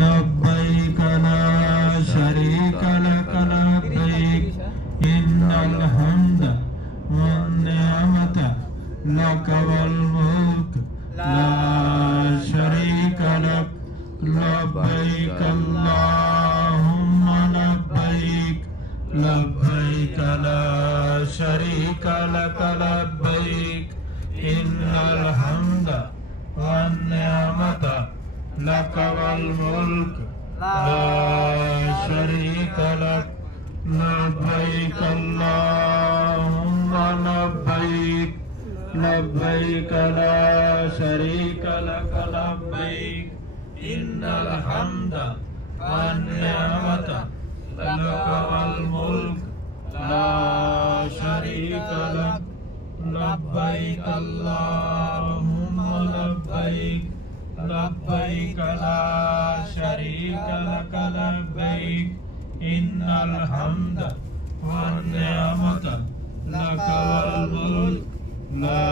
لبيك لا شريك لك لبيك إن الحمد والنعمة لك والملك لا شريك لك لبيك اللهم لبيك لبيك لا شريك لك لبيك إن الحمد والنعمة لك والملك لا شريك لك لبيك اللهم لبيك لبيك لا شريك لك لبيك إن الحمد والنعمة لك والملك لا شريك لك لبيك اللهم لبيك لبيك لا شريك لك لبيك إن الحمد والنعمة لك والملك لا